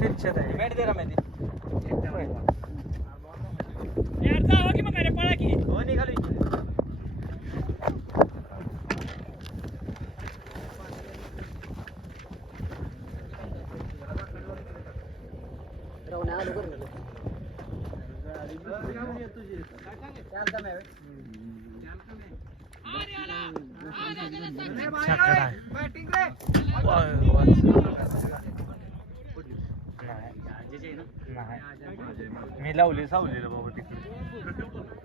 Tension आहे bat दे रम्या ती यार जावा की मग अरे पळा की हो निघालो मी लावली सावलेलं बाबा तिकडे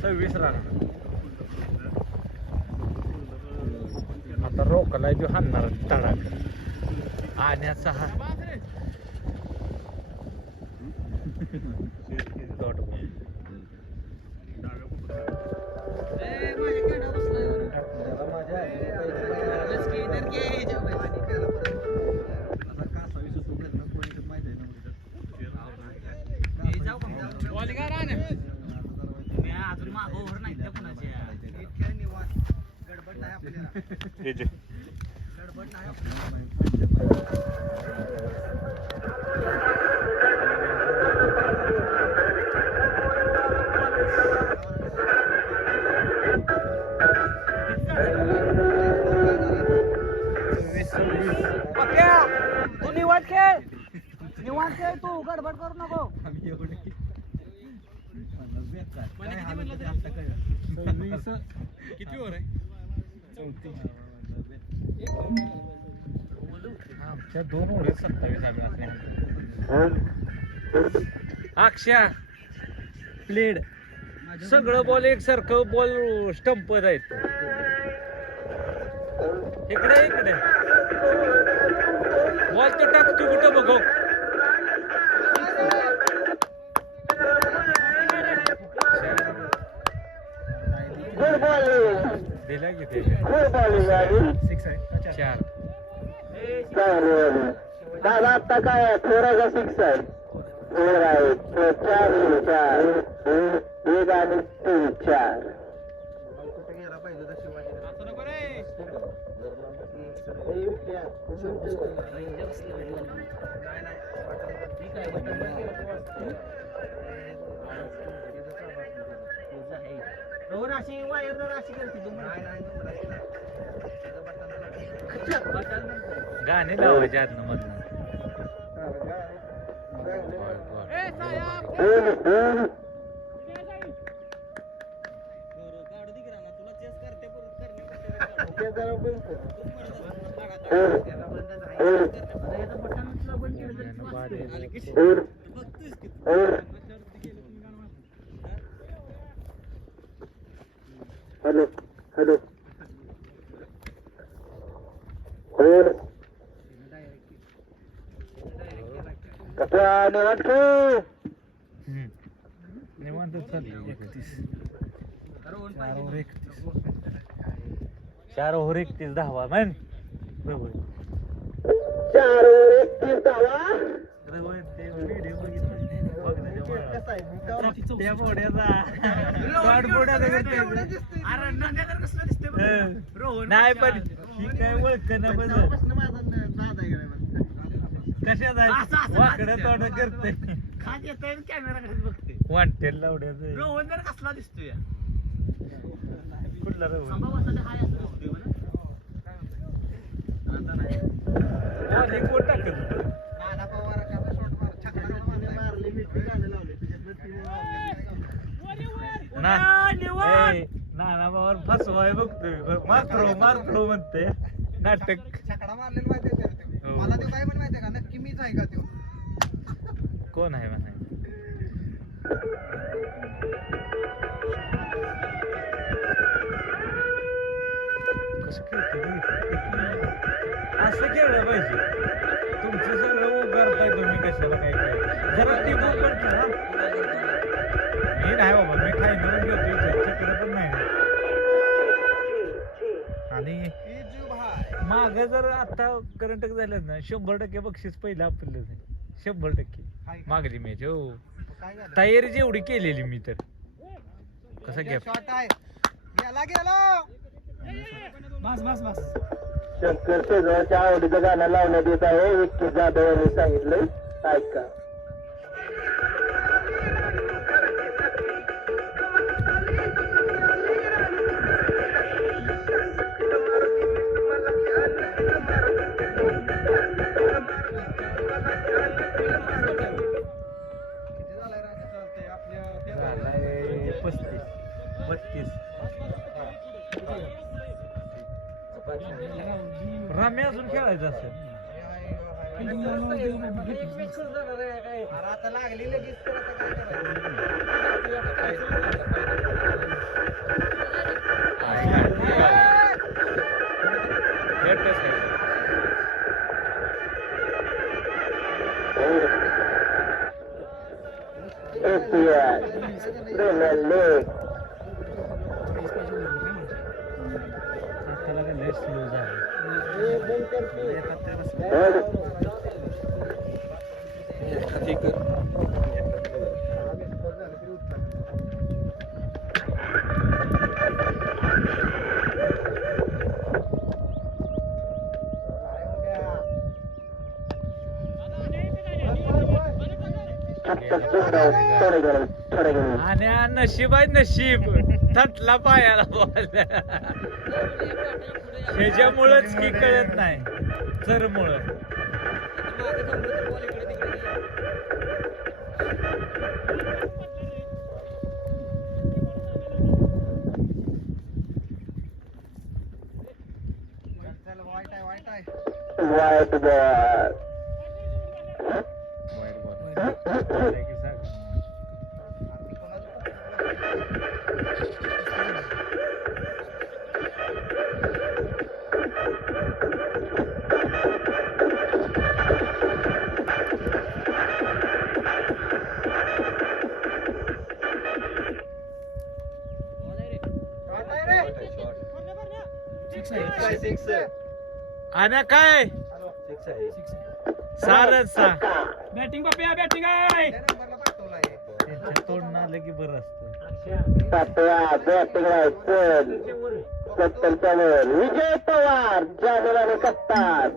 सव्वीस रन आता रोकला जो हाणणार तडाक आण्याचा हा अजून माग ओव्हर नाही त्या कुणाची गडबड नाही आपल्याला गडबड नाही तू निवांत खेळ तू गडबड करू नको किती ओव्हर आहे आमच्या 2 ओव्हर 27 आम्ही अक्षय प्लेड सगळं बॉल एकसारखं बॉल स्टंपच आहेत इकडे बॉल तर टाकतो कुठं बघू दिला की ते 6 आहे 4 दादा आता काय थोडासा 6 आहे 4 आहे 4 1 आणि 3 4 कुठे गेला पाहिजे शिवाजी असं नको रे रोहन अशी वायर जर अशी करते गाणे लावायचे आतनं मधनं हॅलो हॅलो निवांत चालली 4 ओव्हर 31 धावा म्हण 4 ओव्हर 31 धावा त्या बोड्याचा नाही पण ही काय ओळख ना कशाचा वाकडं तोंड करते खात येत कॅमेरा कडे बघते वाटेल लावड्याचं रोहन जर कसला दिसतोय कुठला रोहन संभावासाठी हाय असं दिसतोय म्हणा आता नाही कोण टाकत नाना पवार का शॉट मार छकड्याला मारले मी गाणे लावले ना नाना बाबावर फसवाय बघतोय मार म्हणते नाटक छकडा मारलेला माहिती आहे मला तो काय म्हण माहितीये का नक्की मीच आहे का तो कोण आहे म्हणा असं केलं पाहिजे तुमचं सगळं करताय तुम्ही कशाला काय जरा ती माग जर आता करंट झालं ना 100% बक्षीस पहिलं आपलं 100% मागली मॅच हो काय झालं तयारी जेवढी केलेली मी तर कसा गॅप शॉट आहे गेला गेला बस बस बस शंकर शेजवळच्या आवडीचं गाणं लावण्यात येत आहे विक्की जाधव यांनी सांगितलंय ऐका किती झालाय राजा चालतंय आपल्या झालाय 35 32 रम्या अजून खेळायचं असेल अरे आता लागली लगेच तर आता काय APL Premier League त्याला काय लय स्लो झालं आणि नशीब आहे नशीब थटला पायाला बॉल ह्याच्यामुळंच की कळत नाही चरमुळं चल वाईट आहे वाईट आहे वाईट बॉल आणि काय सारच सा बॅटिंग बाप्या बॅटिंग आहे नंबरला पाठवलाय त्यांच्या तोडणं आलं की बरं असतं सातवा बॅटिंग रायफल सत्तर विजय पवार जाधव आणि कप्तान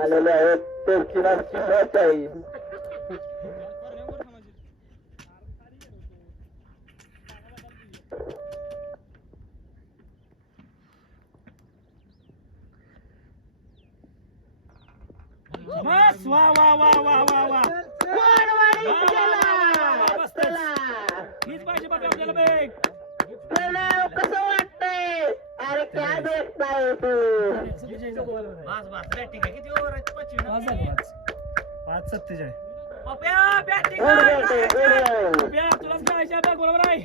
आलेले आहेत त्यांची नामची मत आहे बस वा वा वा वा वा वा हीच पाहिजे बाबा आपल्याला बॅग कसं वाटतंय अरे काय भेटताय तू तुलाच खेळायची बॅग बरोबर आहे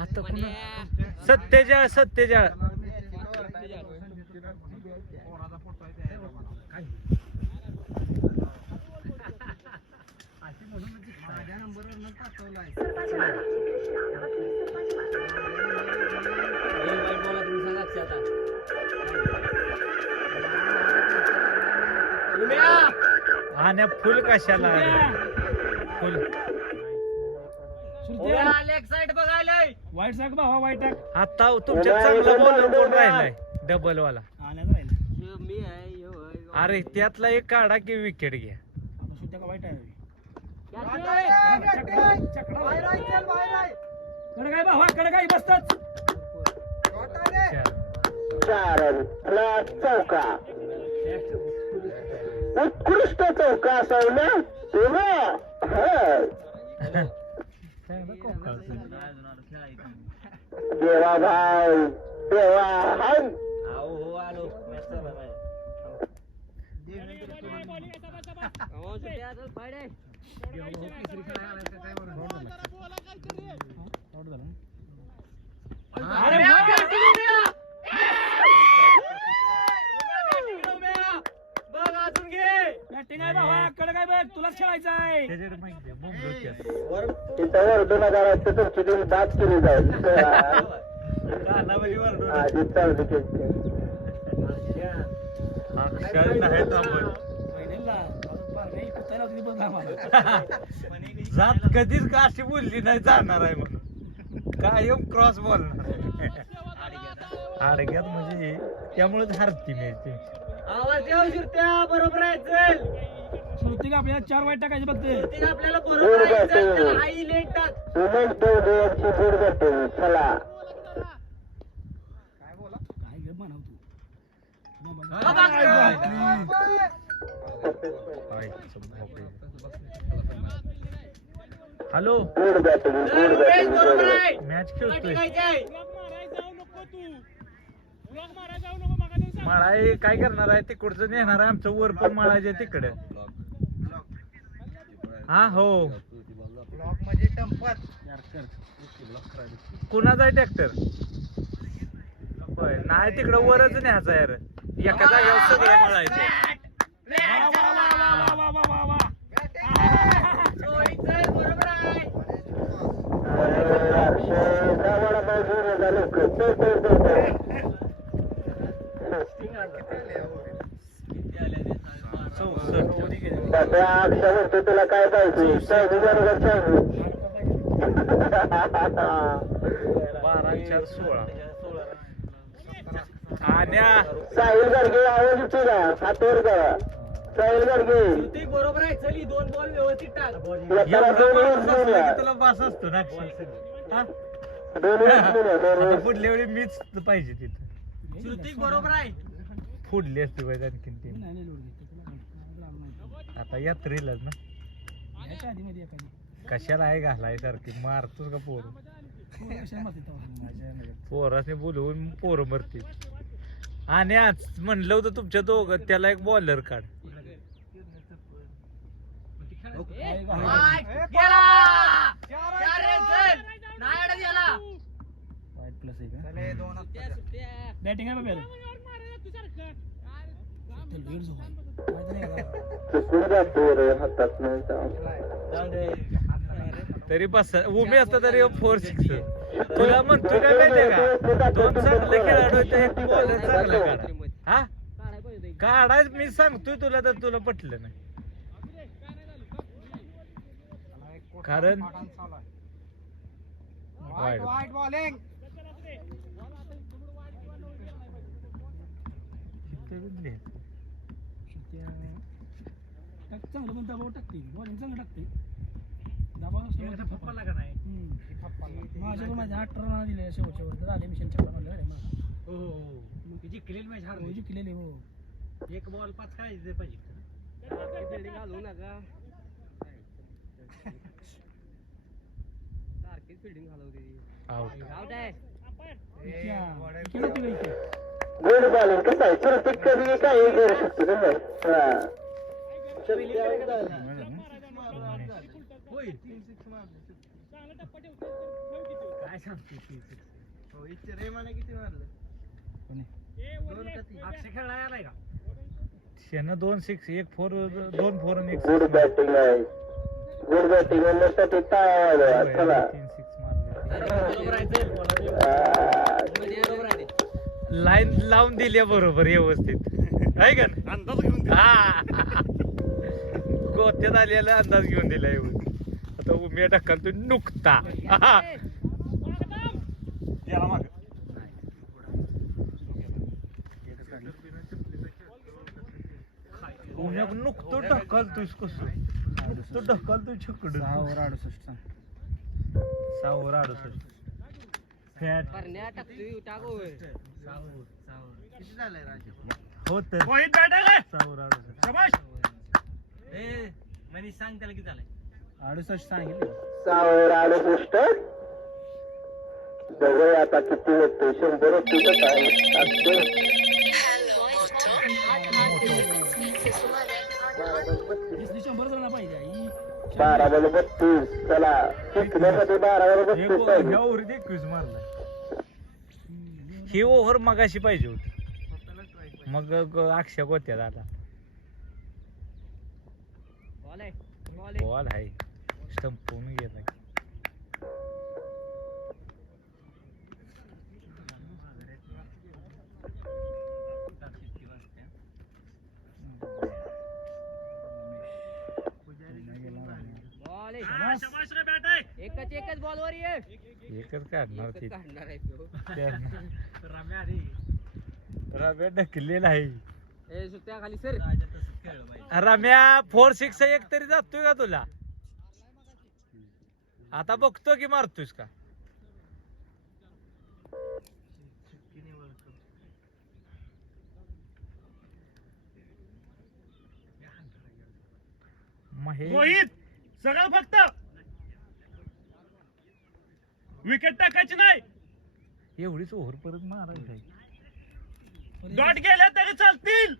आता पुन्हा 47 माझ्या नंबरवर पाठवलाय आणि फुल कशाला फुल वाईट साईड भावा वाईट टाक आता तुमच्या चांगला बॉलर कोण राहिलाय डबल वाला आल्याच राहील अरे त्यातला एक काढा की विकेट घ्या आपण सुद्धा का वाईट आहे बाहेर आहे चल बाहेर आहे कडे काय भावा कडे काय बसतात शॉट आहे चार प्लस चौका उत्कृष्ट चौका असावं ना तेव्हा देवा भाई देवा हाय अरे पळायचा आहे. त्याच्याकडे माहिती आहे, बोंबलत होत्या. तिथं वरडून करायचं तुमची तुम्ही दात केली जाईल कानामध्ये वरडून. आधीच चालू केली अक्षर नाही थांबत. पहिल्यांदा अजून पार नाही, कुत्र्याला होती ती बंद आम्हाला. जात कधीच का अशी बोलली नाही जाणार आहे म्हणून कायम क्रॉस बोलणार आडग्यात म्हणजे त्यामुळेच हरती मी ते. आवाज येऊ शिरत्या बरोबर आहे चल श्रुतिक आपल्याला 4 वाईट टाकायचे बघते. ते आपल्याला बरोबर आहे चल चल आई लेट टाक उमेश देवदेवाची गुड बॅटिंग चला काय ग म्हणाव तू. Hello good batting good batting बरोबर आहे मॅच खेळतोय काय माळाई काय करणार आहे तिकडचं नेणार आहे आमचं वर पण माळायचे तिकडे. हा हो ब्लॉक मध्ये टंपर कुणाचा आहे ट्रॅक्टर नाही तिकडं वरच न्यायचा यार एका जागेवर सगळं माळायचं. बरोबर आहे म्हणतो तुला काय पाहिजे चायनी बरोबर चायनी 12/4/16 आण्या साहिल गाडगे आवाज तुला हातवर करा साहिल गाडगे श्रुतिक बरोबर आहे चल ही 2 बॉल व्यवस्थित टाक एकाला दोन वेळेस घेऊन या तुला बास असतो ना हा? दोन वेळेस घेऊन या दोन आता वेळेस पुढल्या वेळी मीच पाहिजे तिथं श्रुतिक बरोबर आहे फुडली असते पाहिजे आणखीन ती नाही नाही लोड घेते तुला माहिती. आता यात्रेलाच ना याच्या आधी मध्ये एखादी कशाला आहे घालाय सारखी मारतोस का पोर कशाला मारते तेव्हा? पोराने बोलवून पोरं मरते. आणि आज म्हणलं होतं तुमच्या दोघं त्याला एक बॉलर काढ. गेला 4 रन चल नाही अडत गेला वाईट प्लस आहे का? बॅटिंग आहे बघ चुकून जातो रे हातात नाही जाऊ. तरी बस उमे असता तरी 4-6 तुला म्हणतो काय माहितीये का 2 चांगले खेळाडू आहेत, एक बॉलर चांगला काढा. हा काढाय मी सांगतोय तुला तर तुला पटलं नाही कारण वाईड. वाईट बॉलिंग चांगलं पण दबाव टाकते बॉलिंग चांगलं टाकते दबाव माझ्या पण माझ्या 8 रन दिले शेवटच्या वर झाले मिशन चक्र म्हणलं रे मला हो जिंकलेली मॅच हार हो जिंकलेले हो 1 बॉल 5 काढायचे पाहिजे बिल्डिंग घालू नका सारखीच बिल्डिंग घालवते आउट. आउट आहे गुड बॉलिंग कसं आहे सुरक्षित कधी काही करू शकतो कसं हा होय काय सांगते हो इच्छे रे मला किती मारलं अक्षय खेळला आलाय का शेनं 2 6 1 4 2 4 आणि 1 गुड बॅटिंग आहे गुड बॅटिंग म्हणण्यासाठी टाळ्या वाजवा चला 3 6 मारले. बरोबर आहे चल बरोबर आहे लाईन लावून दिल्या बरोबर व्यवस्थित आहे का ना? अंदाज घेऊन हा गोत्यात आलेला अंदाज घेऊन दिला येऊन आता उम्या टाकाल तू नुकता उम्या नुकतो ढकलतोस कसं नुकतो ढकलतो छकड 6 फॅट करण्या टाकतोय टाको किती झालंय राजा होत मनीष सांग त्याला किती झालंय 68 सांगितलं 68 बघूया आता किती होते 100 होते काय पाहिजे 12/32 चला शिकण्यासाठी 12/32 पाहिजे. 21 मारला ही ओव्हर मगाशी पाहिजे होती मग अक्षय गोत्यात आला बॉल आहे स्टंपून गेला एकच बॉलवर ये एकच काढणार ते रम्या ढकलेला आहे सुट्ट्या खाली सर रम्या 4-6 एक तरी जातोय का तुला आता बघतो की मारतोयस का रोहित सगळं फक्त विकेट टाकायची नाही एवढीच ओव्हर परत मारायचं डॉट गेल्या तरी चालतील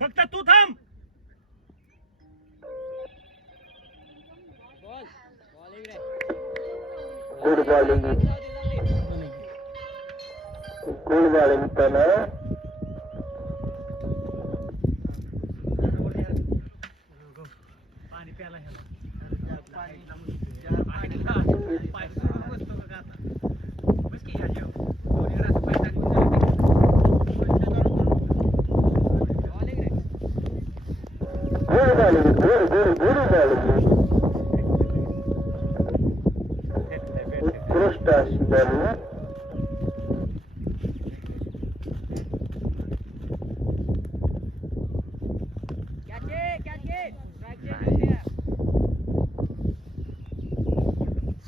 फक्त तू थांब गुड बॉलिंग गुड बॉलिंग त्यानं उत्कृष्ट अशी बॉलिंग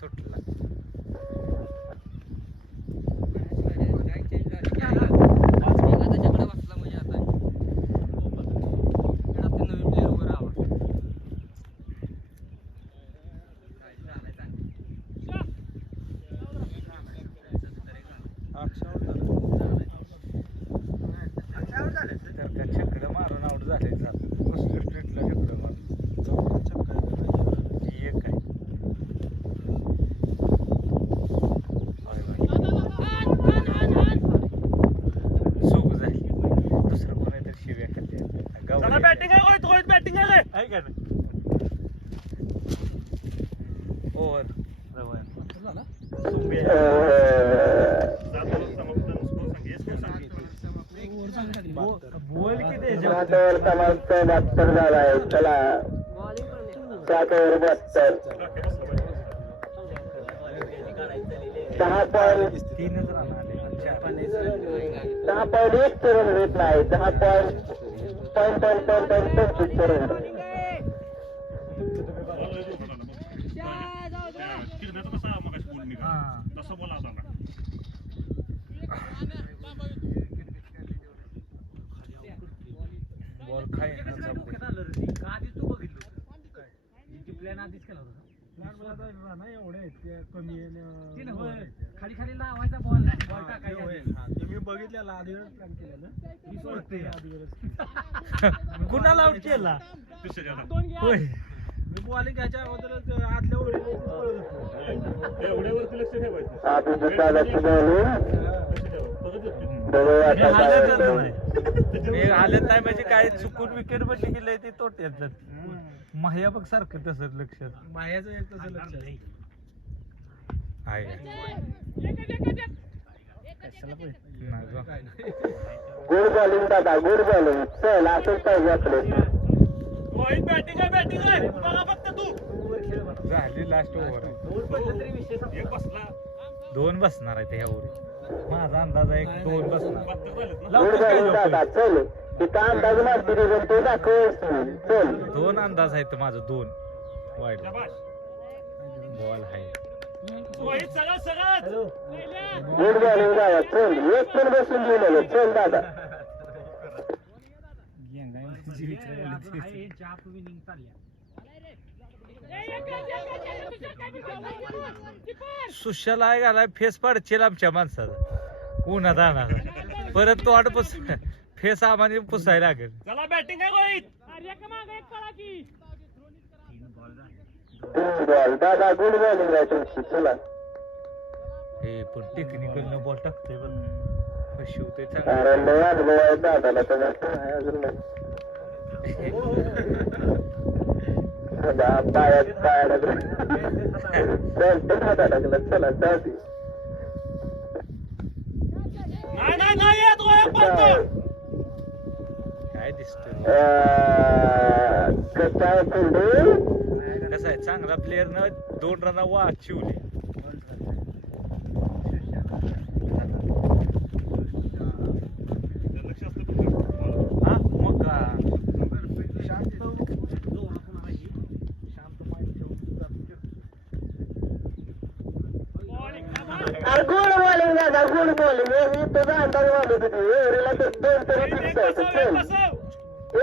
सुटला चक्र मारून आउट झाले कसलं स्ट्रीटला चक्र मारून एक आहे सुग झाली दुसरं कोणातरी शिव्या चला बॅटिंग आहे रोहित रोहित बॅटिंग आहे आहे का ओव्हर बोल किती सातवर क्रमांक 72 झालाय चला 7 ओव्हर 72 6 पॉईंट 3च रन आले 10 पॉईंट 1 रन घेत नाही 10 पॉईंट 25 रन तसं बोला आता बॉल खाय खाली खाली लावायचा बॉल मी बघितलेला आधीच प्लॅन केलेलं कुणाला आउट केला दुसऱ्याला होय मी बॉलिंग घ्यायच्या अगोदरच आतल्या एवढ्यावरती लक्ष ठेवायचं मी हालत नाही म्हणजे काय चुकून विकेट पडली गेले ते तोट्यात माह्या बघ सारखं तसंच लक्षात मायाचं एक तसं लक्ष आहे गुड बॉलिंग दादा गुड बॉलिंग चल असंच पाहिजे आपले रोहित बॅटिंग आहे बघा फक्त तू झाली लास्ट ओव्हर एक बसला 2 बसणार आहे ह्या ओव्हर माझा अंदाज आहे 2 बसणार 72 झालेत ना गुड बॉलिंग दादा चल तिथं अंदाज मारते पण तो दाखव चल 2 अंदाज आहेत माझं 2 वाईट शाबाश बॉल आहे रोहित सगळं गुड बॉलिंग दादा चल एक पण बसून घेऊन आलो चल दादा सुशाला आहे घालाय फेस पाडचेल आमच्या माणसाचा उन्हात आणा परत तो आठ फेस आम्हाला पुसायला लागेल चला बॅटिंग आहे रोहित बॉल दादा गुड बॉलिंग आहे तुमची चला हे पण टेक्निकल न बॉल टाकतोय पण शिवतोय अरे चांगलं लय अनुभव आहे दादाला तर अजून नाही पायात पाय अडकला हात अडकला चला जाऊ दे नाही येत गोया पडतो. काय दिसतोय कसा खंडू कसं आहे चांगला प्लेअरनं 2 रन वाचिवले. हा मग का गुड बॉलिंग दादा गुड बॉलिंग तुझा अंदाज वाढत होती एवढीला तर 2 तरी फिक्स आहे चल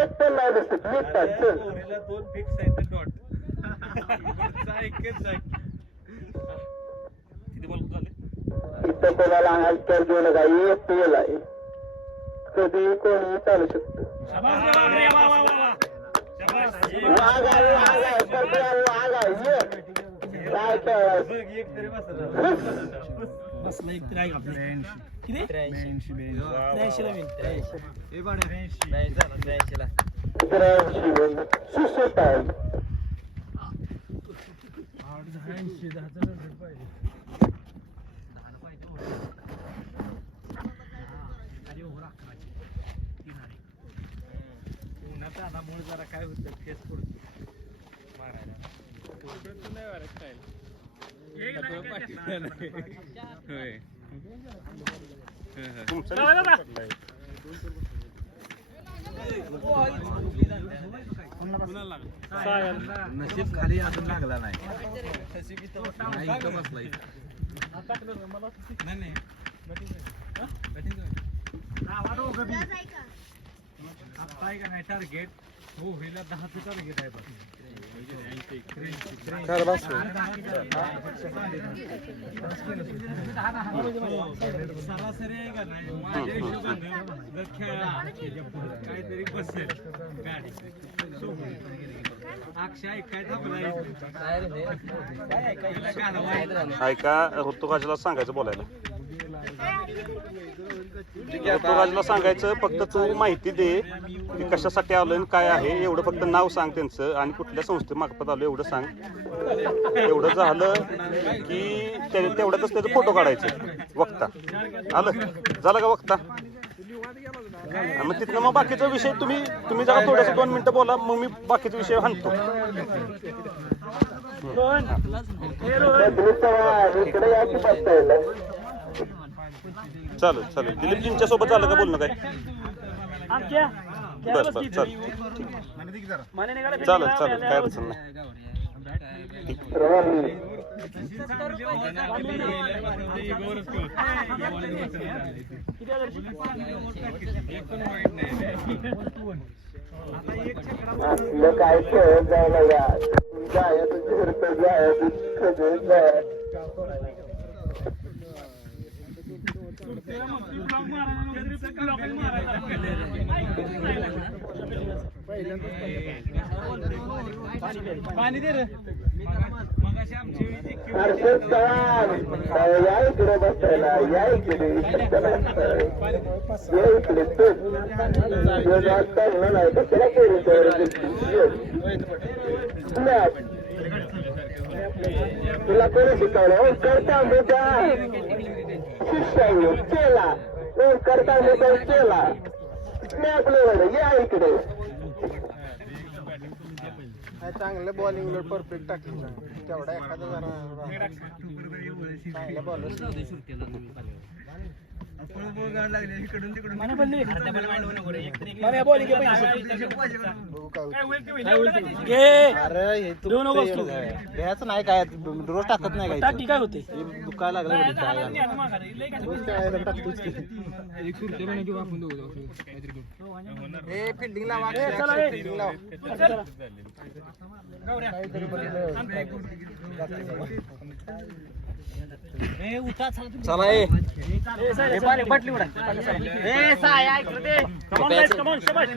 एक पण नाही दिसत निघतात चल पोरीला 2 फिक्स आहे तर डॉट. किती बॉल झाले? इथं कोणाला अंतर घेऊ नका एक पेल आहे कधी कोणी चालू शकतं शाबास रे, वा वा वा वा. शाबास. वाघ आहे वाघ आहे परत वाघ आहे ये काय खेळायचं बघ एक तरी बसला. बसला एक तरी आहे का आपल्या? किती? 83 ला win. 83 सुसत आहे उन्हाच्या अनामुळे जरा काय होतं फेस पडतो मारायला. होय. नशीब खाली अजून लागला नाही. आता आहे का नाही टार्गेट हो हिला 10चं टार्गेट आहे बघ. सरासरी आहे का नाही माझ्या हिशोबानं जर खेळला काहीतरी बसेल गाडी अक्षय काय थांबलाय ऐका ऋतुराजला सांगायचं बोलायला ऋतुराजला सांगायचं फक्त तू माहिती दे की कशासाठी आलोय आणि काय आहे एवढं फक्त नाव सांग त्यांचं आणि कुठल्या संस्थेमार्फत आलो एवढं सांग. एवढं झालं की तेवढ्यातच त्याचे फोटो काढायचे वक्ता आलं झालं का वक्ता मग तिथनं मग बाकीचा विषय तुम्ही जरा थोडंसं 2 मिनिटं बोला मग मी बाकीचा विषय हाणतो. इकडे या की बसतायला चालेल दिलीपजींच्या सोबत झालं का बोलणं काय बस चालेल काय अडचण नाही. असलं काय खेळत जायला या जायचं झिरपं जायचं खजूर जायचं पाणी दे रे. हर्षद चव्हाण या इकडे बसायला या इकडे या इकडे तू नाही कशाला केली तुला कोणी शिकवलं ओंकार तांबेचा शिष्य केला ओंकार तांबेचा केला स्नॅप लेवल या इकडे चांगलं बॉलिंग लोड परफेक्ट टाकली तेवढा एखादा जरा चांगल्या बॉलर घ्यायचं नाही काय रोज टाकत नाही काय काय होते दुखायला लागलं फिल्डिंगला चला ए पाणी बाटली उडा ए साय ऐकलं ते कमॉन गाइस कमॉन शाबाश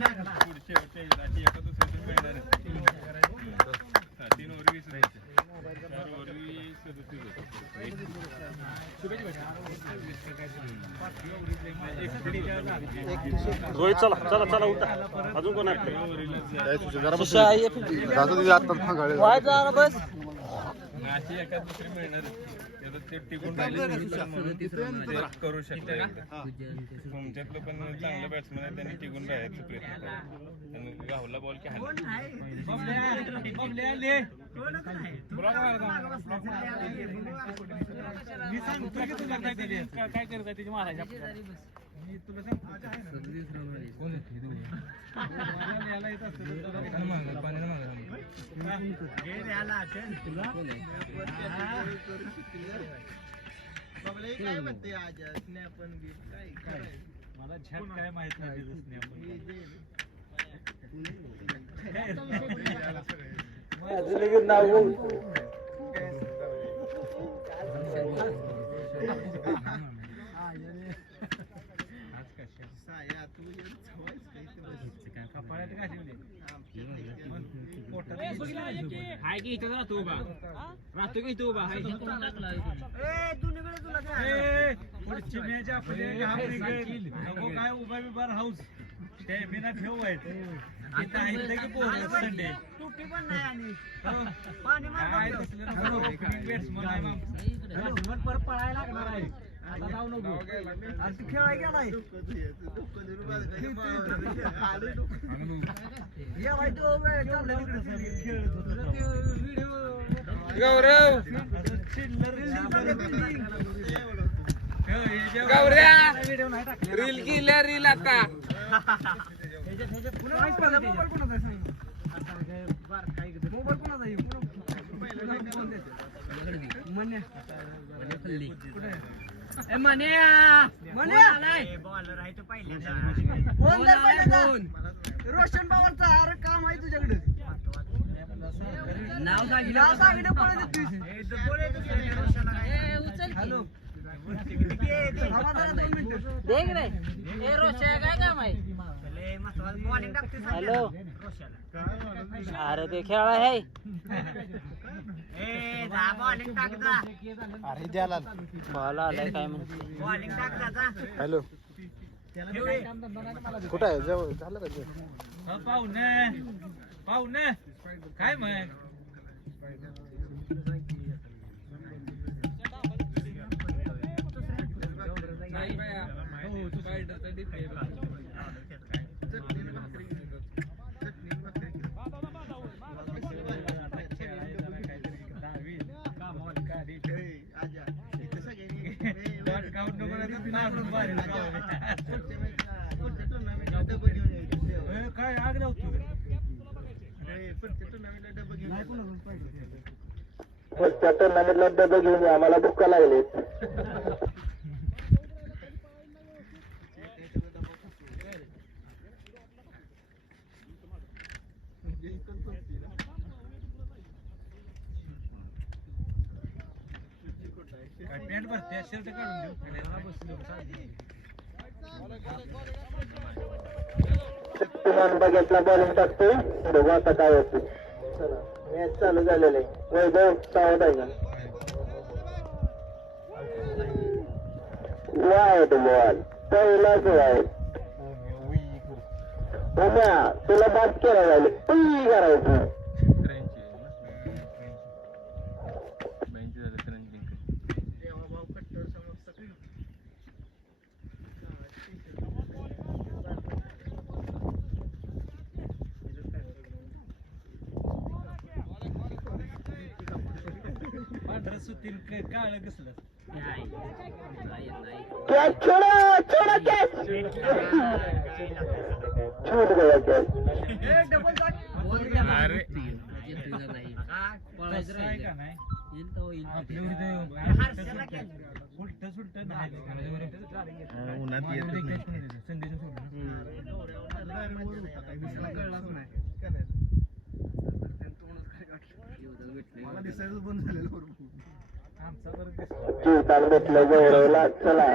रोहित चला चला चला उठा अजून कोण आहे अशी एका दुसरी मिळणार ते टिकून राहिले करू शकतो तुमच्यातलं पण चांगलं बॅट्समॅन आहे त्यांनी टिकून राहायचं प्रयत्न करा गावला बॉल की मी सांगतो की तुला काय करत आहे त्याची महाराज मी तुला मला झट काय माहित नाही हाय की इथं राहतो उभा राहतो की इथं उभा हाय पुढची मॅच आपली नको काय उभा बिबार हाऊस स्टॅमिना ठेवायचं इथं आहे की पोहोच संडे टुपी पण नाही आणि पाणी मार बॅट्समन पर पळायला लागणार आहे आता जाऊ नको आणि खेळाय गेलाय गौरव रील केल्या रील आता रोशन पवारचा अरे काम आहे तुझ्याकडे नाव सांगितलं हॅलो हॅलो अरे ते खेळा आहे अरे द्याला बॉल आलाय काय म्हणते हॅलो कुठं आहे जवळ झालं का पाहुणे काय मग काय आग लावतो पुढच्या टुर्नामेंटला डबे घेऊन या, आम्हाला भुका लागले. पॅन्ट भरते शर्ट काढून देऊ शक्तिमान बघितला बॉलिंग टाकतोय, बघू आता काय होतं. चला मॅच चालू झालेलं आहे. वैभव सावध आहे का? वाईट बॉल पहिलाच वाईट. उम्या तुला बाद केला जाईल, करायचं काळ कसलं कॅच छोडा छोडा कॅच छूट गया कॅच. अरे का नाही उलट सुलट जीवतान भेटलं गौरवला. चला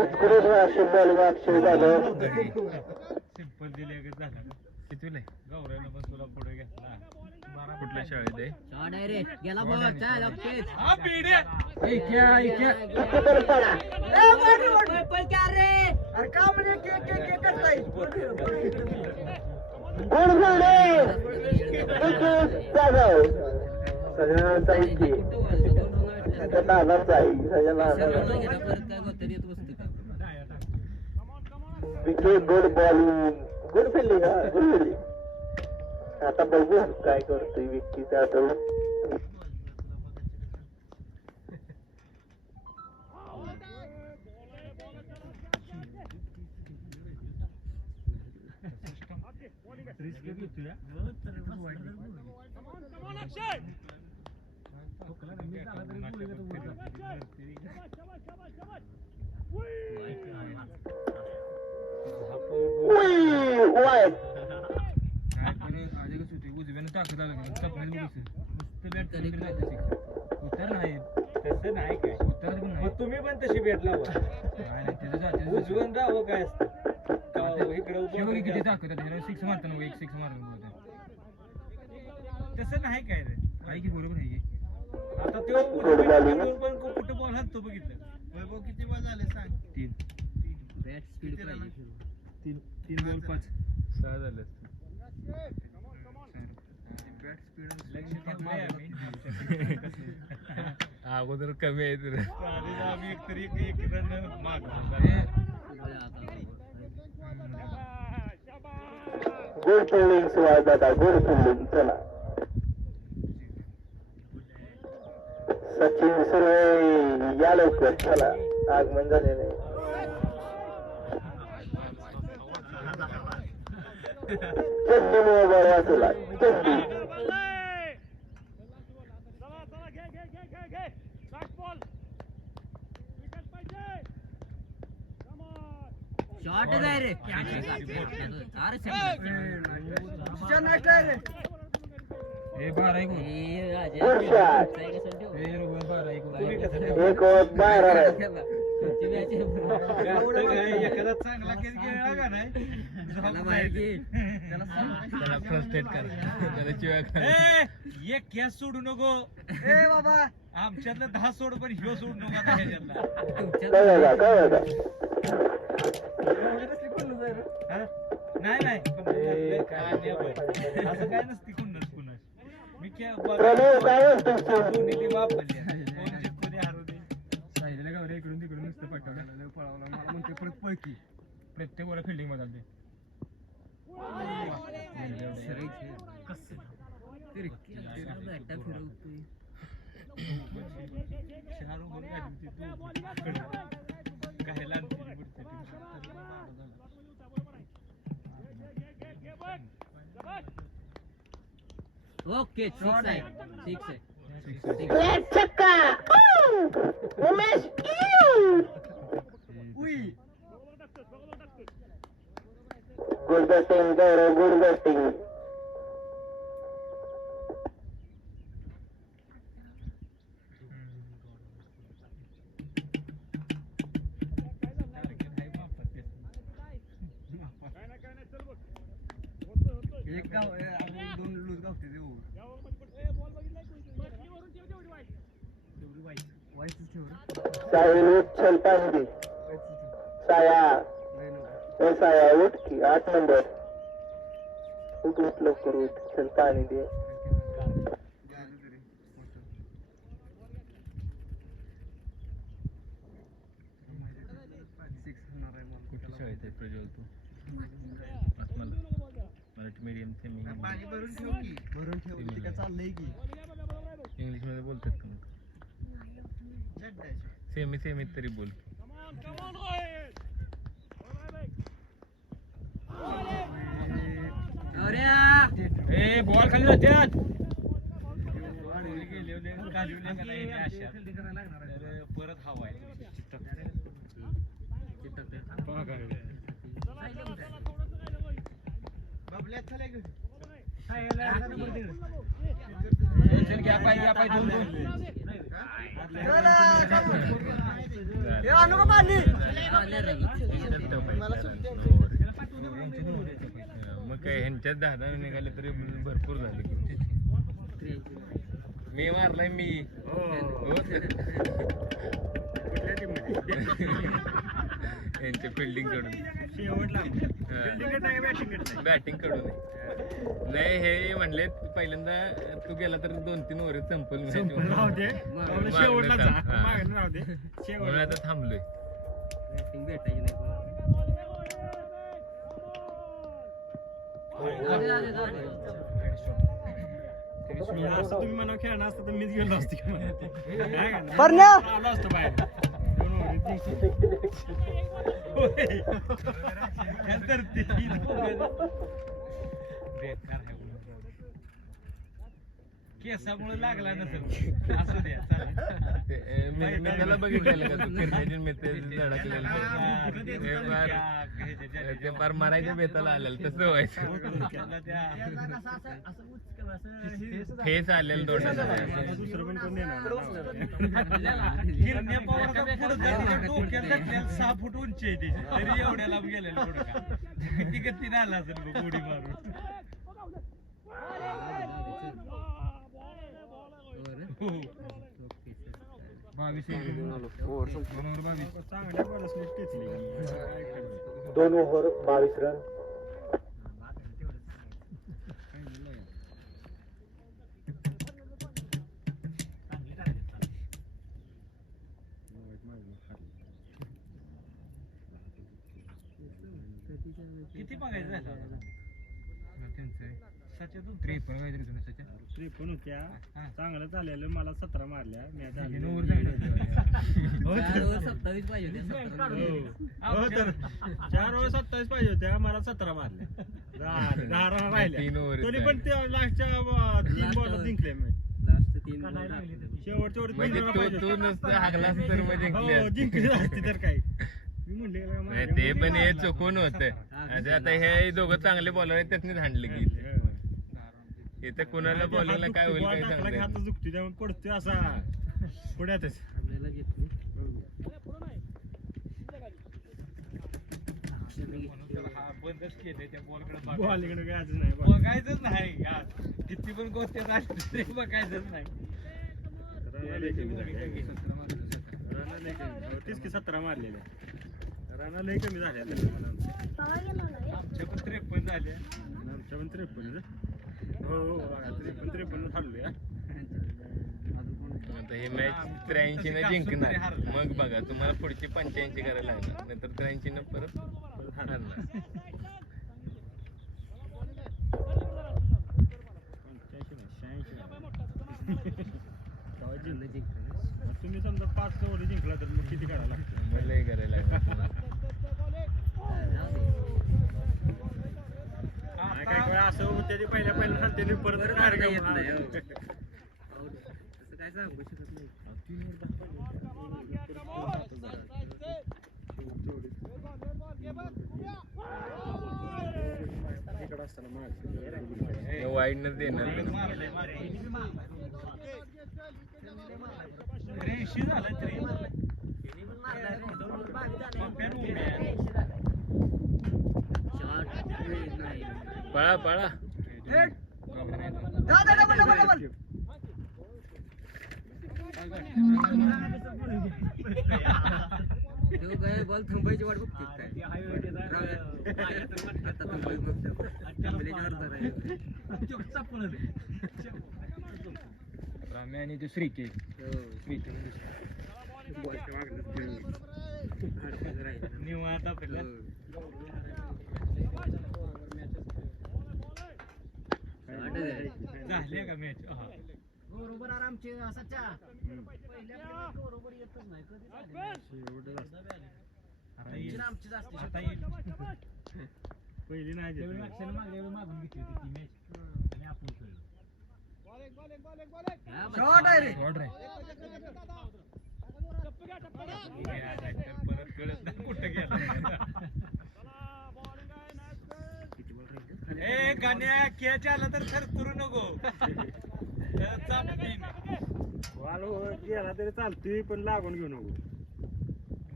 उत्कृष्ट अशी बॉलिंग अक्षय जाधव. सिंपल दिले झालं कितवीला आहे? गौऱ्यानं पण तुला पुढे घेतला कुठल्या शाळेत आहे? गेला बघ हा पिढे सुपर साडा जाधव सगळ्यांचा इथे नानाचा आहे सगळ्यांना wicket good bowling good fielding हा गुड फिल्डिंग आता बघू काय करतोय विकीचा आता वाईट उजव्यानं टाकत आलं उत्तर नाही तसं नाही काय उत्तर पण नाही मग तुम्ही पण तशी भेटला उजवून राहावं काय असतं इकडे किती टाकत सिक्स मारताना एक सिक्स मारून तसं नाही काय रे आहे की बरोबर आहे की आता तो पण कुठे बॉल हाणतो बघितलं वैभव किती बॉल झाले सांग 3 बॉल 5 6 झाले अगोदर कमी आहे तर आम्ही एकतरी एक रन गुड फिल्डिंग सुहास दादा गुड फिल्डिंग चला सचिन सुर्वे या लवकर चला आगमन झालेलं आहे चड्डीमुळे बरं वाचला चड्डी शॉट आहे रे हे 12 गुड शॉट एक ओव्हर 12 रन एखादा चांगला खेळ खेळला का नाही त्याला फ्रस्ट्रेट कर त्याला चिवा कर एक गॅस सोडू नको ए बाबा आमच्यातलं 10 सोड पण ह्यो सोडू नको आता ह्याच्यातला नाही असं काय नसती कुणाच मी दोन्ही वापरली कोणी हारू दे साईडला गावरे इकडून तिकडून नुसतं पटवलं पळावला मला म्हणते परत पळकी प्रत्येक बोला फिल्डिंग मध्ये काय लहान ओके 6 आहे छक्का उमेश गुड बॅटिंग गौरव गुड बॅटिंग साहिल उच्छल पांडे साया उठ की 8 नंबर उठ लवकर उठ चल पाणी दे कुठली शाळेत आहे प्रज्वल तू मराठी मीडियम सेमी इंग्लिश मध्ये बोलतात का मग सेमी तरी बोल बॉल खाली जात्यात परत हवा आहे मग काय ह्यांच्यात 10 निघाले तरी भरपूर झाले. मी मारलाय मी. यांच्या फिल्डिंग कडून बॅटिंग कडून नाही. हे म्हणले पहिल्यांदा तू गेला तर 2-3 ओव्हर संपल म्हणून आता थांबलोय. असं तुम्ही म्हणा खेळणार असतं तर मीच गेलो असतो असतो बाहेर. केसामुळे लागला नसेल असं द्या. मी त्याला बघितलेलं का तू किरण्याची ते फार मारायच्या बेताला आलेलं तसं व्हायचं. फेस आलेलं तोंडाला. दुसरं पण कोण किरण्या पवार डोक्यात 6 फूट उंची आहे त्याची तरी एवढ्या लांब गेलेलं थोडं का ती गतीने आला असेल उडी मारून. चांगल्या बरं 2 ओव्हर 22 रन. किती बघायचं झालं त्रेपन्न होत्या. चांगलं चाललेलं मला 17 मारल्या. 4 ओव्हर 27 पाहिजे होत्या मला 17 मारल्या. 10 रन राहिल्या तरी पण त्या लास्टच्या 3 बॉल जिंकले मी. शेवटच्या तू नुसतं हागलास तर मग जिंकली असती तर काय. मी म्हणले ते पण हे चुकून होतं. आता हे दोघं चांगले बॉलर आहेत त्यातनीच हाणले की इथं कुणाला बॉलिंगला काय होईल काय सांगता. हात झुकतो त्यामुळे पडतोय असा पुढ्यातच. बंदच केले त्या बॉलकडे बघायचं नाही. बघायचंच नाही किती पण गोष्टी बघायचंच नाही. तेच की 17 मारलेल्या रना लय कमी झाल्या. आमच्या पण 53 झाल्या. आमच्या पण 53. हो 53 हरलोय. आता हे मॅच 83 ने जिंकणार. मग बघा तुम्हाला पुढची 85 करायला लागणार नंतर 83 न परत हारणार. तुम्ही समजा 5 ओव्हर जिंकला तर मग किती करायला लागतं. मला करायला लागणार. काय असं होतं ते पहिल्या सांगते परत कार्यक्रम काय सांगू शकत नाही. वाईडनच देणार. 83 झालं तरी पळा पळा. बॉल थांबायची वाट बघते आणि ते श्रीके निवांत आपल्याला झाले का मॅच. बरोबर आरामचे असाच्या बरोबर येतच नाही कधी पहिली नाही मागून घेतली होती ती मॅच आणि आपण खेळलो. परत कळत नाही कुठं गेला. ए गाण्या कॅच आला तर खर्च करू नको. गेला तरी चालतोय पण लागून घेऊ नको.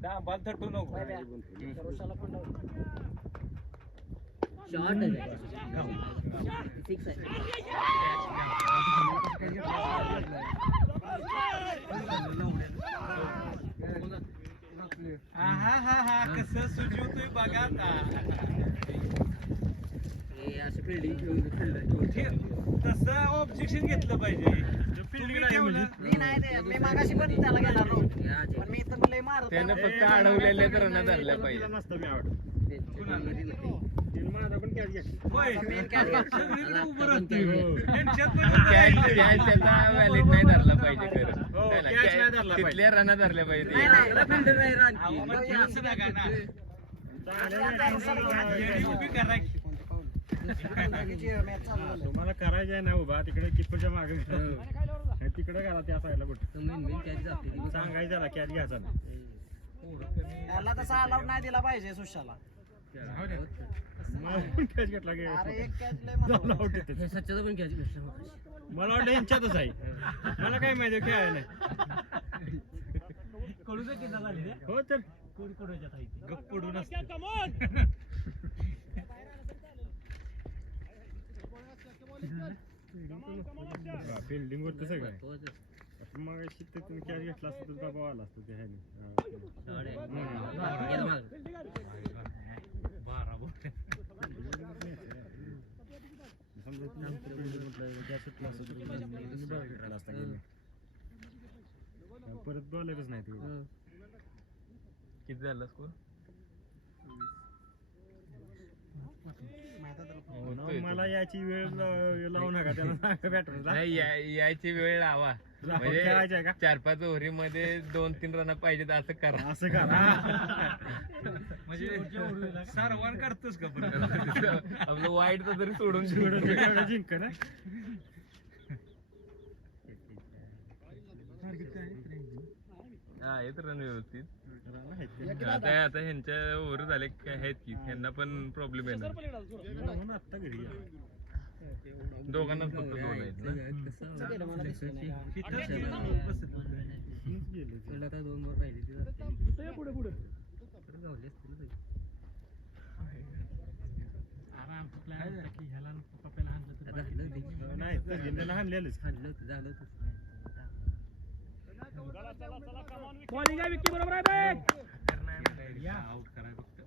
डांबाल थटू नको. हा हा हा कसं सुजवतोय बघा आता. तसं ऑब्जेक्शन घेतलं पाहिजे. तुम्ही ठेवलं मी मागाशी पण त्याला घेणार नव्हतो पण मी इथं लय मारत त्यानं फक्त अडवलेल्या रना धरल्या पाहिजे. होय. सगळीकडे उभं राहतोय. त्यांच्यात पण त्याचा व्हॅलिड नाही धरला पाहिजे खरं. हो, है ना? catch नाही धरला पाहिजे. तिथल्या रना धरल्या पाहिजे. अहो, मग ते असं नका ना. येडी उभी करा की. तुम्हाला करायचं आहे ना उभा तिकडे किपरच्या मागे तिकडे घाला त्या साईडला कुठे सांगायचं त्याला कॅच घ्यायचा त्याला तसा अलाउड नाही दिला पाहिजे सुशाला कॅच घेतला की अरे एक कॅच लय झाला out तिथे. मला वाटलं यांच्यातच आहे मला काय माहिती खेळायला नाही हो तर गप्प पडून असतं. फिल्डिंग वर तसं काय मग तुम्ही कॅच घेतला असतं तर दबाव आला असतं त्या ह्याने परत बॉलरच नाही ते किती झालं स्कोर? मला याची वेळ लावू नका त्यांना बॅटरला नाही यायची वेळ लावा. खेळायचं आहे का? म्हणजे 4-5 ओव्हरीमध्ये 2-3 रन पाहिजेत असं करा. असं करा म्हणजे सारवार करतोस का परत? आपलं वाईट तर तरी सोडून जिंक ना हा येत रन व्यवस्थित. आता ह्यांच्या ओव्हर झाले आहेत की ह्यांना पण प्रॉब्लेम येणार. आता घरी दोघांनाच फक्त 2 आहेत ना. नाही तर हाणलेलंच बॉलिंग आहे विक्की बरोबर आहे आउट करा फक्त.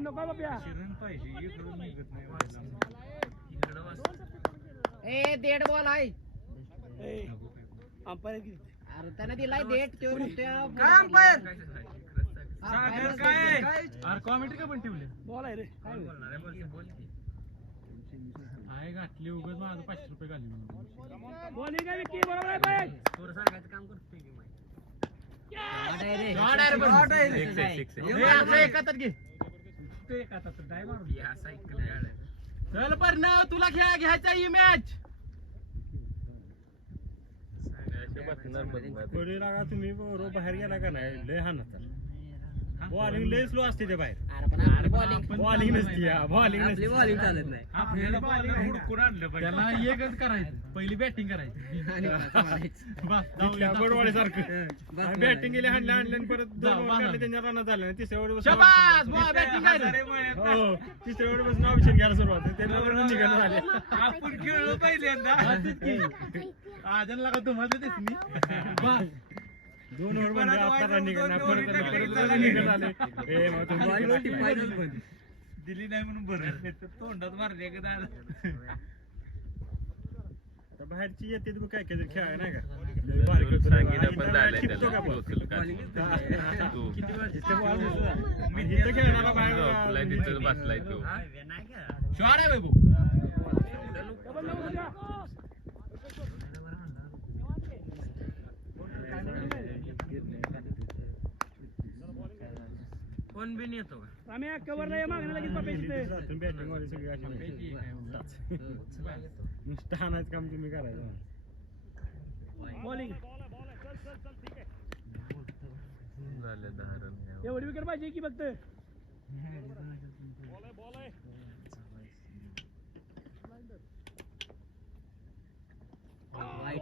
नको बाप्या रन पाहिजे. एक रन निघत नाही व्हायला. ए डेड बॉल आहे अरे त्याने दिलाय डेट तो काय अंपायर सागर काय? अरे कॉमेंट्री का पण ठेवले बॉल आहे रे आहे घातली उगाच माझं 500 रुपये घाली बॉलिंग आहे विक्की बरोबर आहे बाय चल पर नाव तुला घ्यायचा ही मॅच थोडी लागा तुम्ही बरोबर बाहेर गेला का नाही लय हाणतात बॉलिंग लय स्लो असते ते बाहेर बॉलिंग नसती बॉलिंग नसती बॉलिंग चालत नाही आपल्याला बॉलर हुडकून आणलं पाहिजे. त्याला एकच करायचं पहिली बॅटिंग करायची बरोबर सारखं बॅटिंग गेले हाणले आणि परत 2 ओव्हर काढले त्यांच्या रनात झाले तिसऱ्या ओव्हर तिसऱ्या ओव्हर बसून ऑप्शन घ्यायला सुरुवात त्यांना निघायला झाले आपण खेळलो पहिल्यांदा. आजनला का तुम्हाला तेच मी 2 ओव्हर म्हणजे आता रनिंग दिली नाही म्हणून बरं तोंडात मारले का दादा. बाहेरची येते तुम्ही काय काय खेळाय नाही का सांगितलं पण झालंय त्याला. झोपलाय तिथं बसलाय तो. कोण बी येतो का आम्ही कव्हर नाही मागणं लगेच बॅटिंग वाले सगळे असे नुसतं हाणायचं काम तुम्ही करायचं बॉलिंग झाले 10 रन. एवढी विकेट पाहिजे की फक्त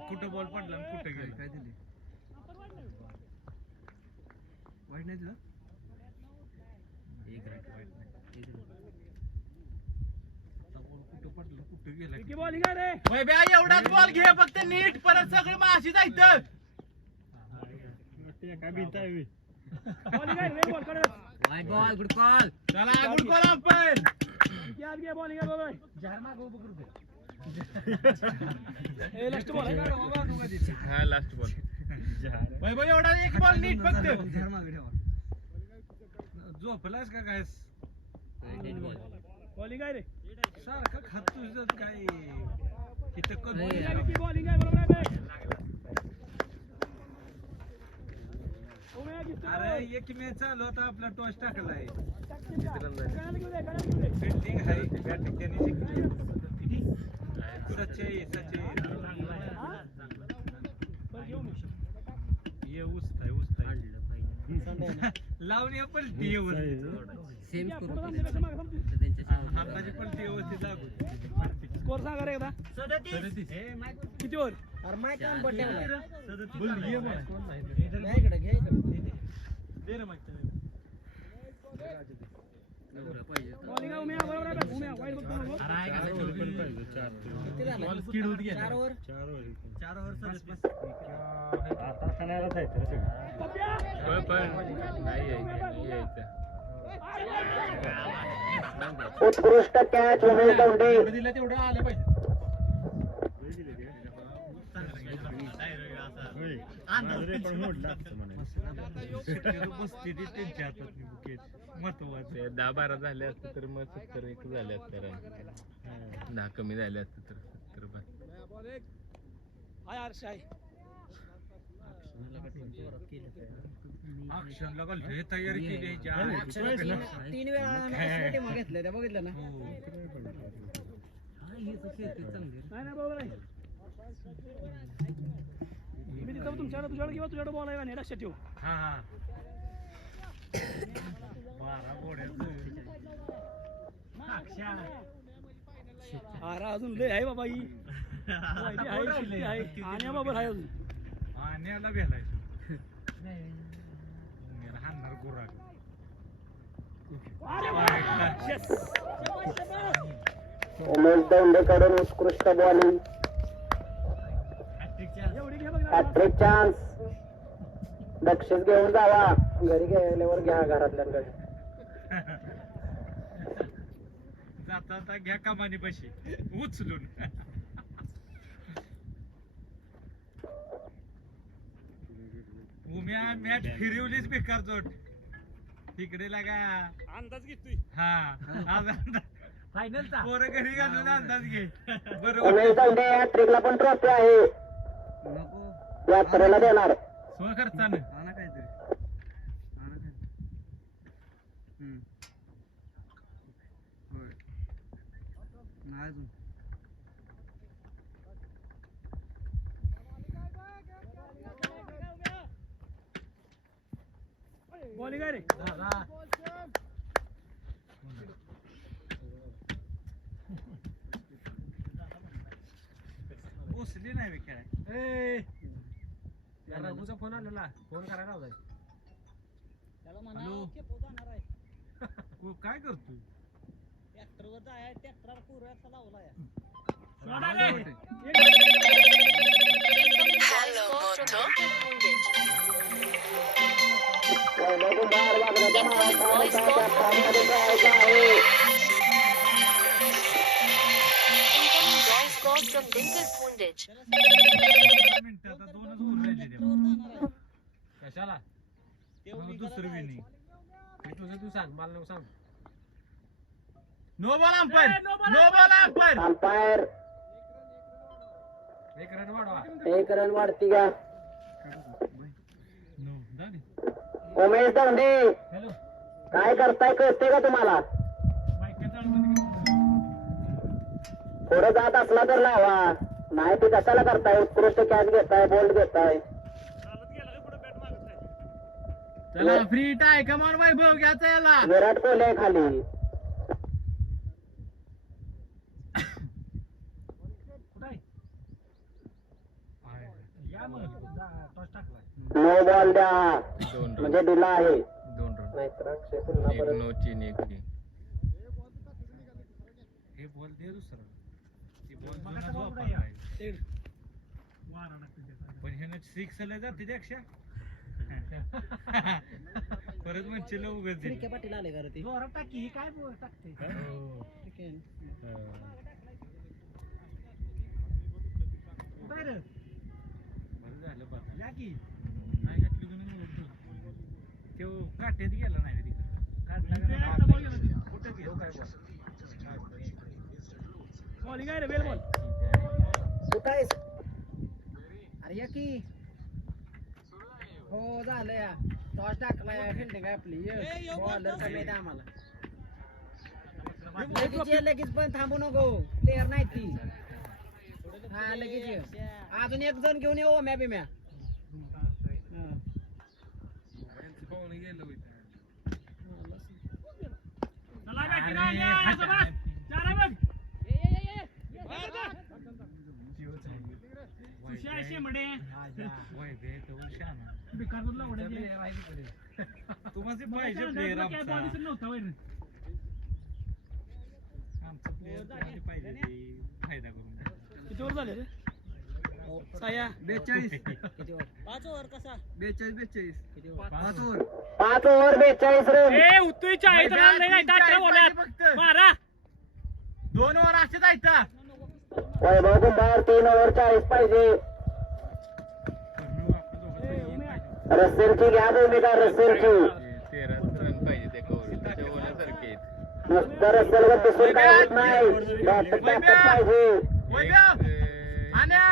कुठं बॉल पडला आणि कुठं गेला काय दिली वाईट नाही दिला कुठं गेला एवढाच बॉल घे फक्त नीट परत सगळं माशी जायचं काय भिंत आहे वाईट बॉल गुड कॉल चला गुड कॉल अंपायर हा लास्ट बॉल वैभव एवढा एक बॉल नीट फक्त झोपलास का काय बॉल सारखं खात तुझं काय इथं कमी अरे एक मॅच चालू होता आपला टॉस टाकलाय फिल्डिंग आहे बॅटिंग त्यांनी शिकली सचिन ये उस्ताय लावणी पलटी सेम स्कोर हाताची पलटी व्यवस्थित लागू स्कोर सांगा रे एकदा 37 किती ओव्हर अरे mic on button bowling Umya बरोबर आहे उम्या वाईट बघतो नको उत्कृष्ट कॅच उमेश दौंडे. दिला तेवढं आलं पाहिजे बसते त्यांच्या हातात बुकेट महत्वाचं 10-12 झाले असते तर मग 70-1 झाले असते 10 कमी झाले असते तर 70 हाय हर्ष आहे अक्षरला का लय तयारी केली आहे ज्या. 3 वेळा घेतलं त्या बघितलं ना नाही नाही बरोबर आहे मी तिथं तुझ्याकडे किंवा तुझ्याकडे बॉल आहे का नाही लक्षात ठेव हा 12 गोड्याचं अरे अजून लय आहे बाबा ही आहे शिट्टी आहे आणि बाबा आहे अजून आण्याला भेलायचं हाणणार गुराग उमेश दौंडेकडून उत्कृष्ट बॉलिंग. एवढी घे बघ ना. Hat-trick chance. बक्षीस घेऊन जावा घरी गेल्यावर घ्या घरातल्यांकडे. जाता आता घ्या कमानी पैसे उचलून उम्या मॅच फिरवलीच बेकार जोड तिकडे लागा अंदाज घेतोय हा फायनलचा पोरं घरी घालून अंदाज घे उमेश बरोबर दौंडे हॅट्रिकला पण ट्रॉफी आहे यात्रेला देणार. स्वखर्चानं बॉलिंग आहे रे पोचली नाही खेळाय रघुचा फोन आलेला फोन करायला होता त्याला म्हणा खेपो जाणार आहे काय करतो ट्रॅक्टरवर जाय ट्रॅक्टर पूर्वाचा लावलाय कुंभार वाघराच्या नावाचा फॉर्ममध्ये खेळायचा आहे. मिनिटं आता 2च ओव्हर राहिले कशाला दुसरं विनिंग तुझं तू सांग मला नको सांग no ball umpire no ball umpire umpire 1 run वाढवा 1 रन वाढती का. नो दादी उमेश दौंडे काय करताय कळते का तुम्हाला. पुढे जात असला तर लावा नाही ते कशाला करताय. उत्कृष्ट कॅच घेताय बोल्ड घेताय. चला फ्री टाय कमान वैभव घ्यायचा याला विराट कोहली आहे खाली. नो बॉल द्या 2 रन म्हणजे दिला आहे. 2 रन नाहीतर अक्षय पुन्हा परत हे बॉल दे दुसरं ती बॉल जुनाच वापरायचा. पण ह्यानं सिक्स ला जाते ते अक्षा परत म्हणशील उगाच दिली. पाटील आले का रे ती टाकी काय टाकते बरं झालं बघा. की नाही घातली तर नाही ओळखतो. तो काट्यात गेला नाही रे तिकडे. काढला का नाही? कुठं गेला? बॉलिंग आहे रे बेल बॉल कुठं आहेस अरे या की हो झालं या टॉस टाकलाय फिल्डिंग आपली बॉलर कमी आहे आम्हाला लगेच ये, लगेच पण थांबू नको प्लेअर नाही ती हा लगेच ये. अजून एक जण घेऊन येऊ मॅ बिम्या चला बॅटिंग आली बघ सुशाय म्हणे वैभव तो शान आहे. बिकारला उडायचे तुम्हाला पाहिजे प्लेअर आमचा नव्हता वैर आमचा प्लेअर पाहिजे ते फायदा करून द्या. किती ओव्हर झाले रे साया 42 पाच ओव्हर कसा 42 5 ओव्हर 42 रन. ए उत्तरी 40 रन नाही 18 बोलत मारा 2 ओव्हर असे जायचं. वैभव कुंभार 3 ओव्हर 40 पाहिजे. रसेलची घ्या भूमिका रसेलची. नुसतं रसेलवर दिसून काय होत नाही. बॅट टाकत पाहिजे. वैभव आण्या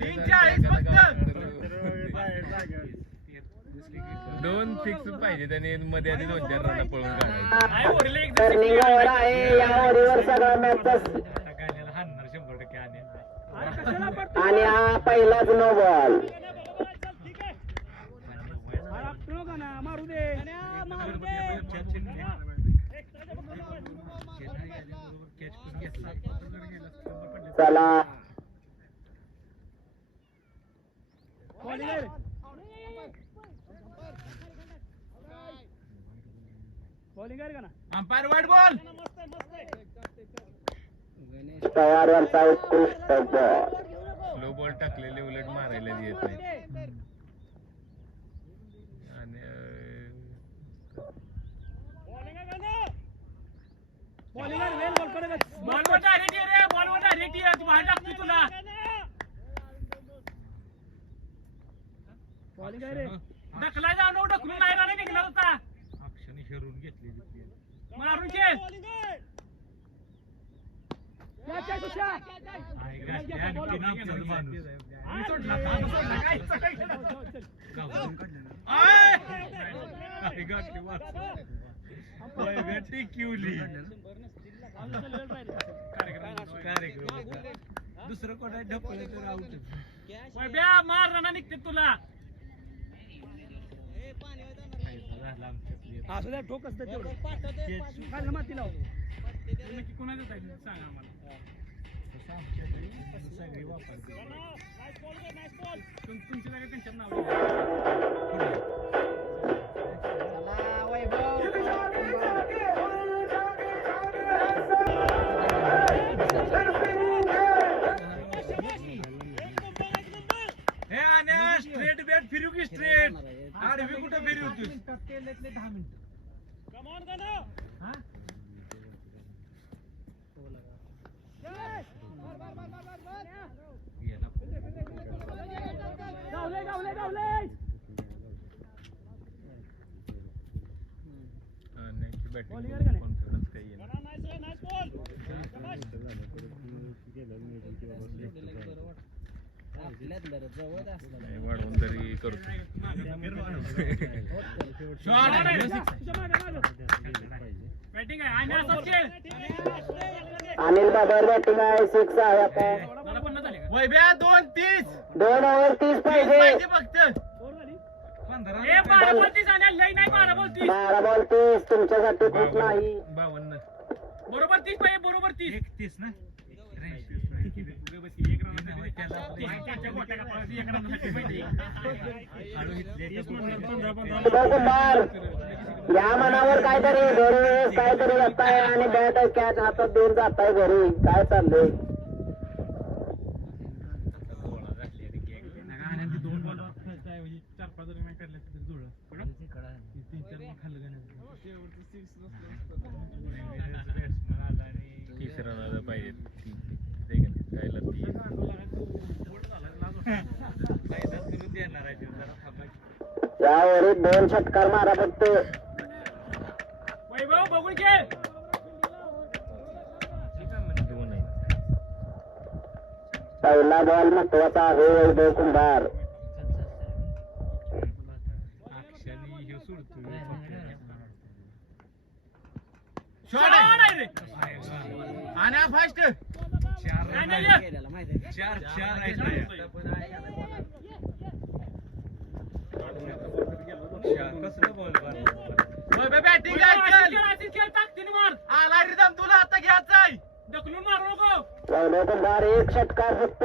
3-40 फक्त. 2 फिक्स पाहिजे त्याने मध्ये आधी 2-4 रन पळून काढायचे. टर्निंगवर आहे या ओव्हरीवर सगळा मॅचचा आता गाण्याला हाणणार 100% आणि आणि हा पहिलाच नो बॉल. मारू दे चला बॉलिंग आहे का ना अंपायर वाईट बॉल. पवार यांचा उत्कृष्ट बॉल. लो बॉल टाकलेले उलट मारायला येत नाही आणि बॉलिंग आहे वेल बॉल कडे बॉलवर डायरेक्ट ये रे बॉलवर डायरेक्ट ये तू बाहेर टाकतो तुला बॉलिंग आहे रे ढकलाय जाऊ नको ढकलून नाही राणे निघणार होता अक्षरने हेरून घेतलेली प्लेअर मारून खेळ दुसरं कोणा ढकल तर आउट मार राणा निघते तुला असं द्या ठोक असतं तेवढं खाल्लं माती लाव नक्की कोणाचं सांग आम्हाला सगळी वापरते तुमच्या जागा त्यांच्यात नाव चला वैभव हे आण्या स्ट्रेट बॅट फिरू की स्ट्रेट आडवी कुठं फिरू तू बॅटिंग कॉन्फिडन्स काही येईल वाढवून तरी करू बॅटिंग आहे आणि असंच खेळ अनिल बाबर बॅटिंग आहे 6 आहे आता. मला पण झाले का वैभ्या 2-30 2 ओव्हर 30 पाहिजे. फक्त. ए 12 बोलतीस आणि लई नाही 12 बोलतीस 12 बॉल 30 तुमच्यासाठी खूप नाही. 52 बरोबर 30 पाहिजे बरोबर 30 31 ना वैभव कुंभार या मनावर काहीतरी घरी काहीतरी येताय आणि बॅट कॅच हातात देऊन जाताय घरी. काय चाललंय? आनंदी 2 बॉल ऐवजी 4-5 रन काढले तरी जुळलं. 3-4 खाल्लं का नाही? तिसरा झाला पाहिजे यावरी 2 षटकार मारा फक्त. वैभव बघून खेळ. पहिला बॉल महत्वाचा आहे. वैभव कुंभार. शॉट आहे रे. आणि फास्ट नाही, नाही, नाही. गेलेला माहिती आहे का? 4 आहेत कसलं बॉल बॅटिंग अशीच खेळ ताकदीने मार. आला रिदम तुला आता घ्यायचा आहे. ढकलून मारू नको. वैभव कुंभार 1 षटकार फक्त.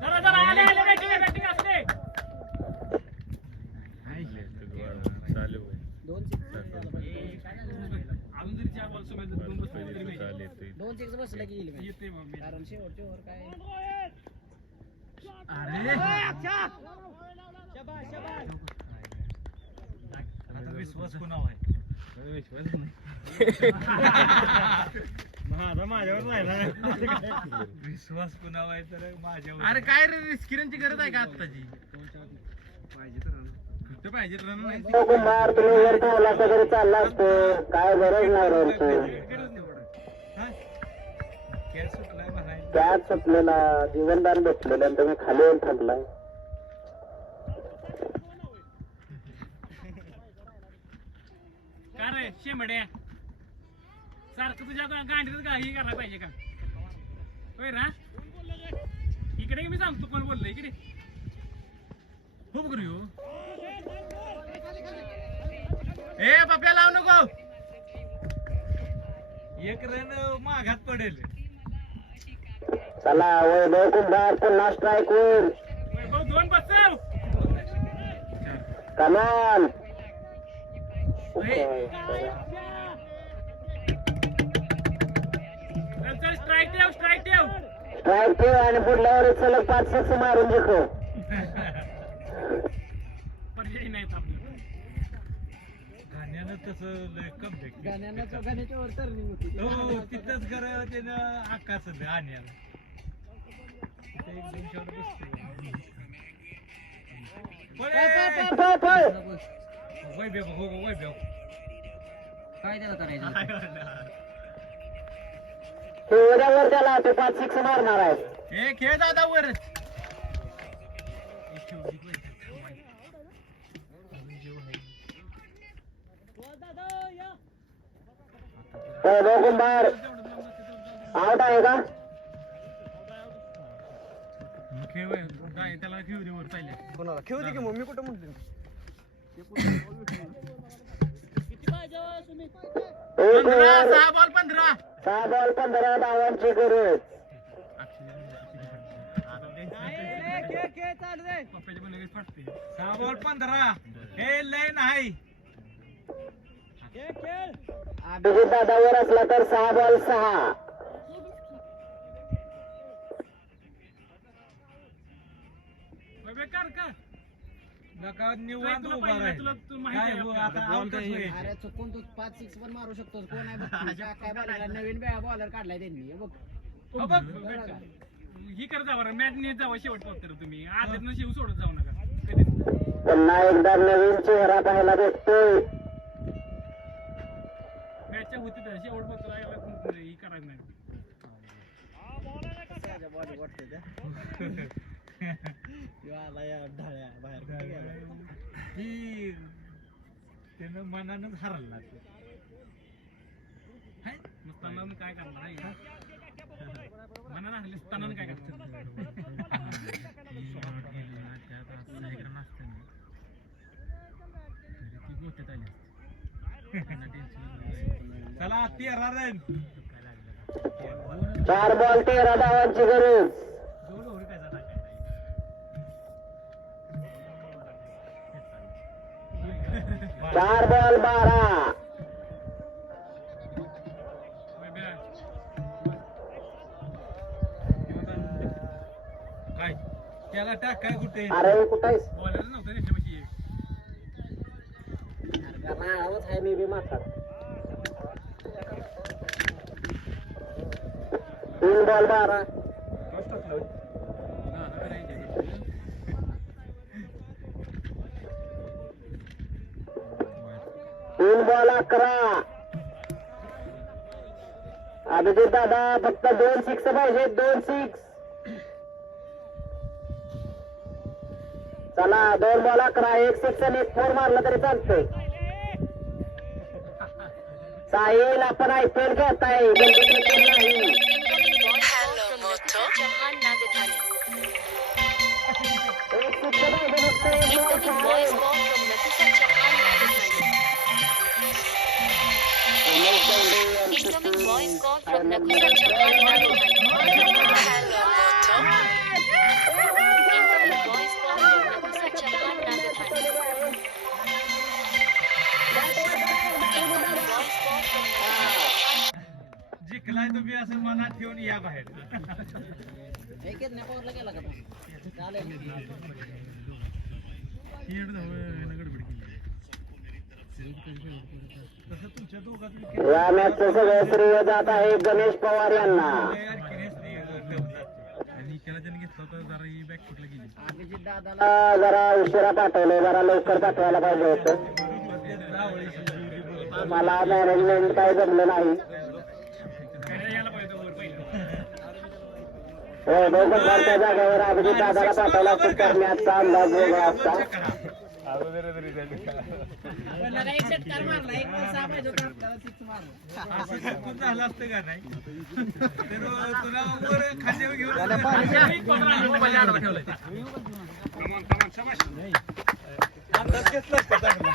जरा आले बॅटिंग असते. चालू दोन six झालं पाहिजे. अजून जरी 4 बॉल समजा 2 बसले तरी नाही. येतोय. 2 six बसलं की येईल match. येते मग मी. कारण शेवटचे ओव्हर काय आता विश्वास कुणावर आहे? माझा माझ्यावर नाही. विश्वास कुणावर आहे तर माझ्यावर. अरे काय रे रिस्किरनची गरज आहे का आत्ताची? कुठं पाहिजे रन नाही. वैभव कुंभार तुम्ही वर ठेवला असता तरी चालला असतं. काय गरज नाही रनची. हा? खेळ सुटलाय म्हणायचं. कॅच सुटलेला जीवनदान भेटलेलं आणि तुम्ही खाली येऊन थांबलाय. का रे शेमड्या सारखं तुझ्या गांडीत ही करायला पाहिजे का? होय ना. इकडे मी सांगतो कोण बोललो इकडे. हो करू ए पप्या लावू नको. 1 रन माघात पडेल. चला वैभव कुंभार पुन्हा स्ट्राईक वर. वैभव 2 बसव. कमाल. चल स्ट्राईक ठेव. स्ट्राईक ठेव आणि पुढल्यावर सलग 5-6 मारून जिंकव. पर्याय नाहीत आपल्याला. गाण्यानं तसं लय comeback केलं. गाण्याच्या वर टर्निंग होती. हो तिथंच खरं त्यानं आकाश आण्याला 1-2 शॉट बसते. वैभव हो वैभव काय त्याला करायचं? वर त्याला ते 5-6 मारणार आहे. ए खेळ दादा वर. वैभव कुंभार आउट आहे का? खेळ काय त्याला खेळ दे वर पहिल्या. कोणाला खेळू दे की मग मी कुठं म्हटलं. एक 15 over, 6 बॉल 15. 6 बॉल 15 धावांची गरज. पप्पाच्या पण लगेच फाटते. 6 बॉल 15 हे लय नाही. अभिजित दादावर असला तर 6 बॉल 6. वैभव कर का? नका निवांत तुला उभा पाहिजे, राहील. तुला माहिती काय आहे हो, आपल्याला. आता outच होईल. अरे चुकून तू 5-6 पण मारू शकतो. कोण आहे बघ. काय बॉलर नवीन बॉलर काढलाय त्यांनी. हे बघ हो बघ. ही करत जावा मॅच नेत जावा शेवटपर्यंत तुम्ही. आदत शिव सोडत जाऊ नका कधीच. पुन्हा एकदा नवीन चेहरा पाहायला भेटतोय. मॅचच्या होती तर शेवटपर्यंत ही करायचं नाही. ही त्यानं मनानंच हरला. नसताना काय करणार आहे? मनानं हरले असताना काय करणार? चला 13 रन. 4 बॉल 13 धावांची गरज. 4 बॉल 12. काय त्याला टाक काय कुठे अरे कुठं आहेस? बॉलर नव्हतं त्याच्यापाशी. राळावच आहे मी बी माथाड. 3 बॉल 12. 3 बॉल 11. अभिजित दादा फक्त 2 सिक्स पाहिजे, 2 सिक्स. चला 2 बॉल 11, 1 सिक्स आणि 1 फोर मारलं तरी चालतंय. साहिल आपण IPL खेळताय नाही. एक सिक्स पाहिजे फक्त, 1 ball Sahil. Incoming voice call from Nakusa Chauhan Nagothani. Hello, Moto. Incoming voice call from Nakusa Chauhan Nagothani. Incoming voice call from Nakusa Chauhan. जिंकलाय तुम्ही असं मनात ठेवून या बाहेर. एक नेपाळला गेला का तो? चालेल. तसं तुमच्या दोघात या मॅचचं सगळं श्रेय जात आहे गणेश पवार यांना. अभिजित दादाला जरा उशिरा पाठवलं, जरा लवकर पाठवायला पाहिजे होतं. मला मॅनेजमेंट काही जमलं नाही. हो, दोघांच्या जागेवर अभिजित दादाला पाठवला असं करण्याचा अंदाज वेगळा असता. कोणाला एक षटकार मारला, एक वर 6 पाहिजे होता, आपल्याला 6 मारला. असं चुकून झालं असतं का नाही तर तुला वर खांद्यावर घेऊन अंदाज घेतला असता चांगला.